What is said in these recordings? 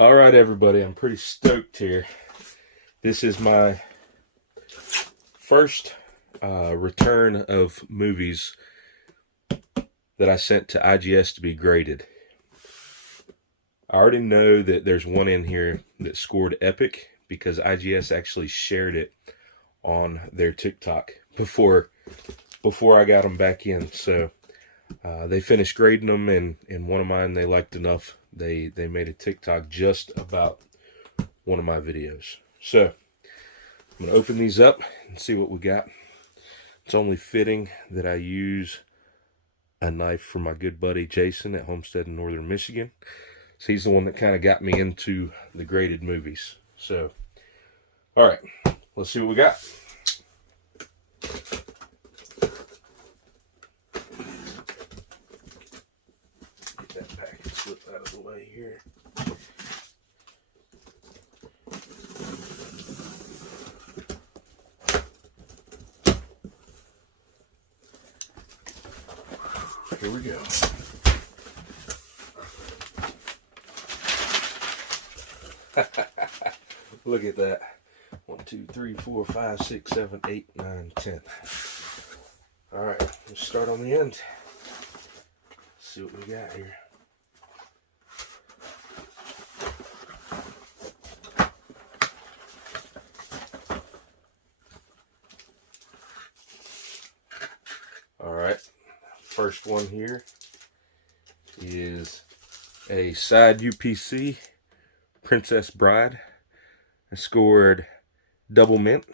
All right, everybody, I'm pretty stoked here. This is my first return of movies that I sent to IGS to be graded. I already know that there's one in here that scored epic because IGS actually shared it on their TikTok before I got them back in. So they finished grading them, and one of mine they liked enough. They made a TikTok just about one of my videos. So I'm going to open these up and see what we got. It's only fitting that I use a knife from my good buddy Jason at Homestead in Northern Michigan. So he's the one that kind of got me into the graded movies. So, all right, let's see what we got. Get that package slipped out of the way here. Here we go. Look at that. 1, 2, 3, 4, 5, 6, 7, 8, 9, 10. All right, let's start on the end. See what we got here. All right, first one here is a side UPC Princess Bride. I scored double mint,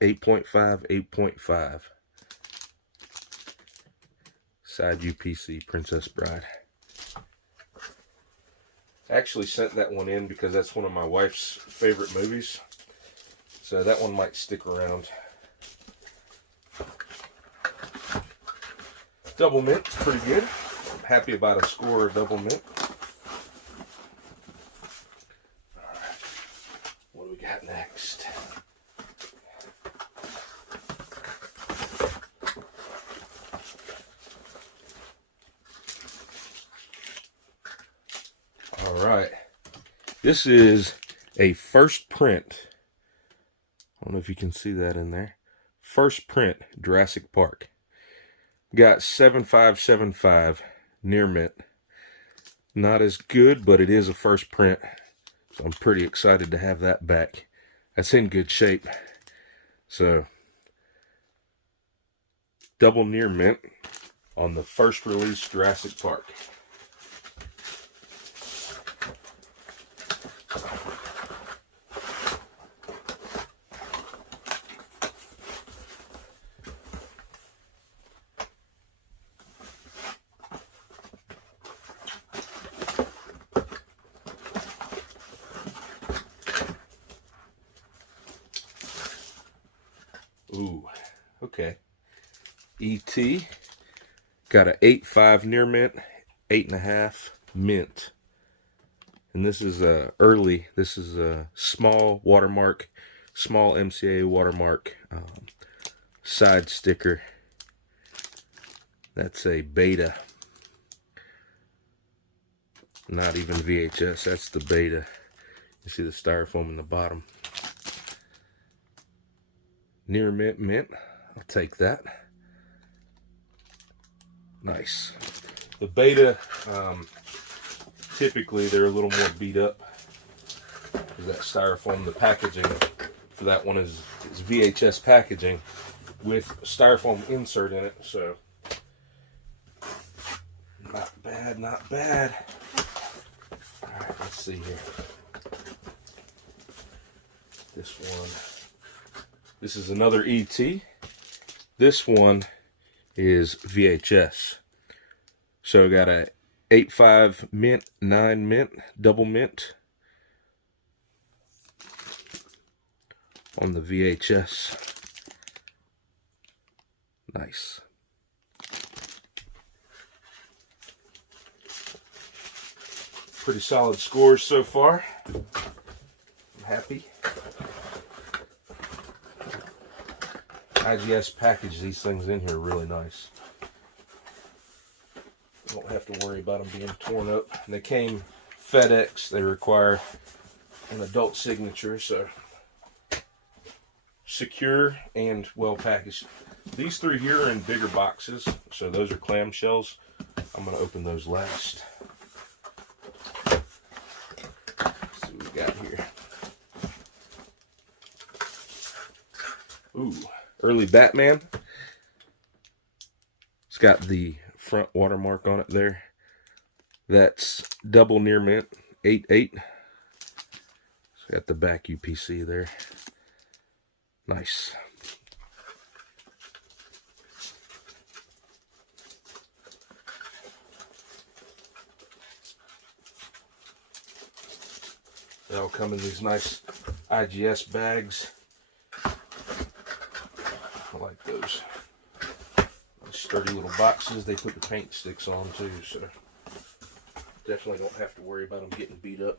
8.5, 8.5. Side UPC Princess Bride. I actually sent that one in because that's one of my wife's favorite movies. So that one might stick around. Double mint, pretty good. I'm happy about a score of double mint. What do we got next? All right. This is a first print. I don't know if you can see that in there. First print Jurassic Park. Got 7575 near mint. Not as good, but it is a first print. So I'm pretty excited to have that back. That's in good shape. So, double near mint on the first release Jurassic Park. Ooh, okay. E.T. got a 8.5 near mint, 8.5 mint. And this is early. This is a small watermark, small MCA watermark side sticker. That's a beta. Not even VHS, that's the beta. You see the styrofoam in the bottom. Near mint, mint. I'll take that. Nice. The beta, typically they're a little more beat up. That styrofoam, the packaging for that one is VHS packaging with styrofoam insert in it. So, not bad, not bad. All right, let's see here. This one. This is another ET. This one is VHS. So I got a 8.5 mint, 9 mint, double mint on the VHS. Nice. Pretty solid scores so far. I'm happy. IGS package these things in here really nice. Don't have to worry about them being torn up. And they came FedEx, they require an adult signature, so secure and well packaged. These three here are in bigger boxes, so those are clamshells. I'm going to open those last. Let's see what we got here. Ooh, early Batman. It's got the front watermark on it there. That's double near mint, 8.8. It's got the back UPC there. Nice. They all come in these nice IGS bags. I like those. Sturdy little boxes. They put the paint sticks on too, so definitely don't have to worry about them getting beat up.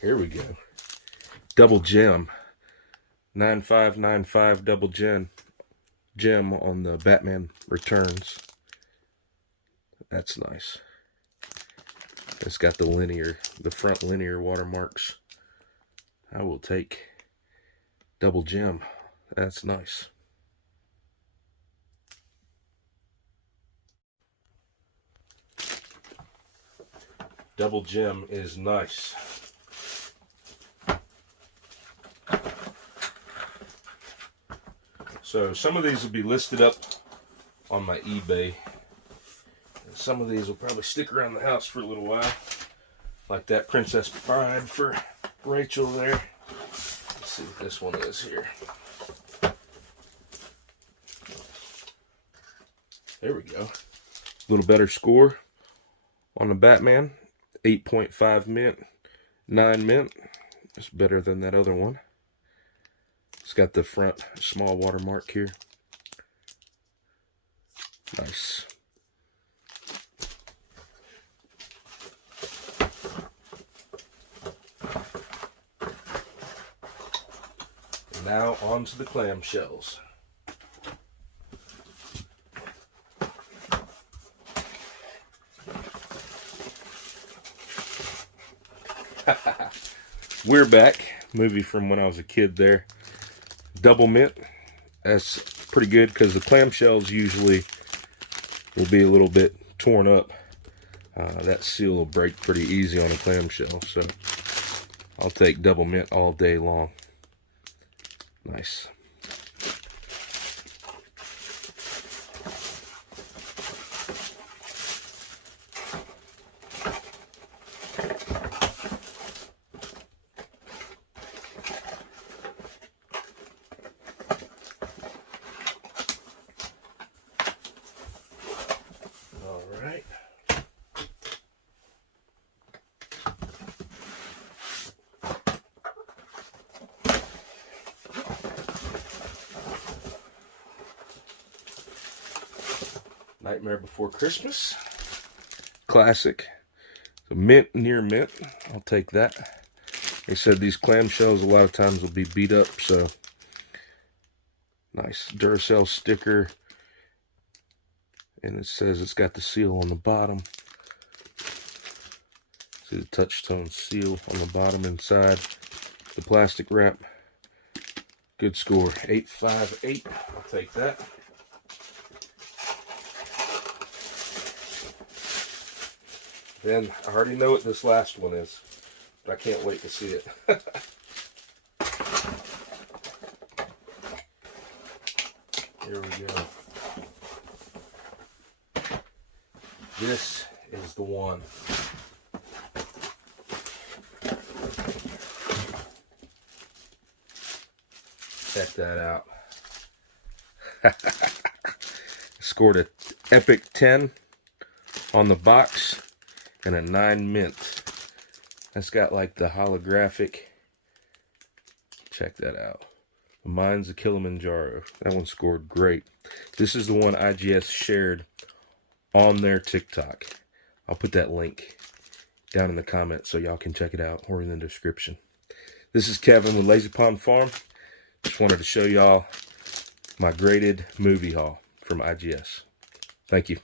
Here we go. Double gem. 9595 double gem on the Batman Returns. That's nice. It's got the front linear watermarks. I will take double gem. That's nice. Double gem is nice. So some of these will be listed up on my eBay. And some of these will probably stick around the house for a little while. Like that Princess Bride for Rachel there. Let's see what this one is here. There we go. A little better score on the Batman. 8.5 mint, 9 mint. It's better than that other one. It's got the front small watermark here. Nice. And now on to the clamshells. We're Back, movie from when I was a kid there. Double mint. That's pretty good because the clamshells usually will be a little bit torn up. That seal will break pretty easy on a clamshell, so I'll take double mint all day long. Nice. Alright. Nightmare Before Christmas. Classic. So mint, near mint. I'll take that. They said these clamshells a lot of times will be beat up, so nice Duracell sticker. And it says it's got the seal on the bottom. See the touch-tone seal on the bottom inside. The plastic wrap. Good score. 858. I'll take that. Then I already know what this last one is, but I can't wait to see it. Here we go. This is the one. Check that out. Scored an epic 10 on the box and a 9 mint. That's got like the holographic. Check that out. The Mines of Kilimanjaro. That one scored great. This is the one IGS shared on their TikTok. I'll put that link down in the comments so y'all can check it out, or in the description. This is Kevin with Lazy Pond Farm. Just wanted to show y'all my graded movie haul from IGS. Thank you.